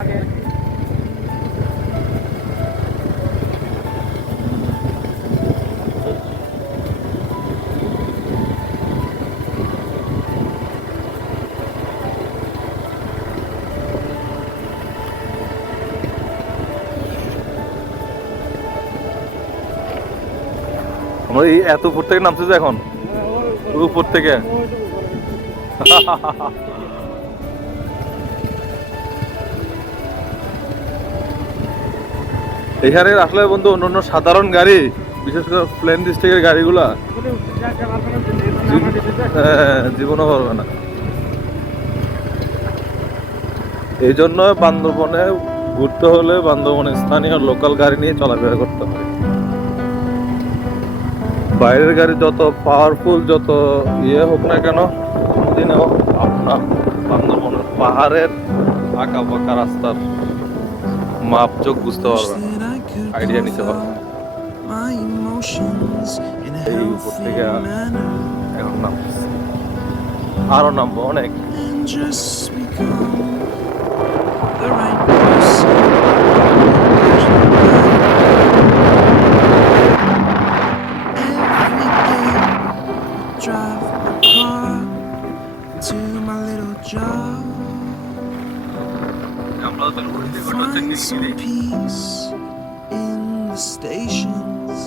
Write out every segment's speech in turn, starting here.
আমরা এই এত উপর থেকে নামতেছি এখন উপর থেকে এখানে আসলে বন্ধু অন্যান্য সাধারণ গাড়ি, বিশেষ করে প্লেন ডিস্ট্রিক্টের গাড়িগুলা জীবনও পারবে না। এই জন্য বান্দরবনে ঘুরতে হলে বান্দরবনে স্থানীয় লোকাল গাড়ি নিয়ে চলাফেরা করতে হবে। বাইরের গাড়ি যত পাওয়ারফুল, যত হোক না কেন, কোনদিনও আপনার বান্দরবনের পাহাড়ের আঁকা বাঁকা রাস্তার মাপ চোখ বুঝতে পারবেন, আইডিয়া নিতে পারবেন। এই উপর থেকে এখন নামতেছে, আরো নামবো অনেক। Find some peace in the stations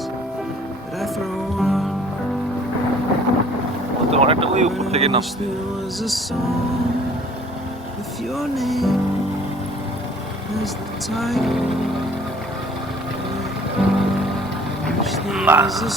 that I throw on. অনেকটা ওই উপর থেকে Wish there was a song with your name as the title. Wish there was a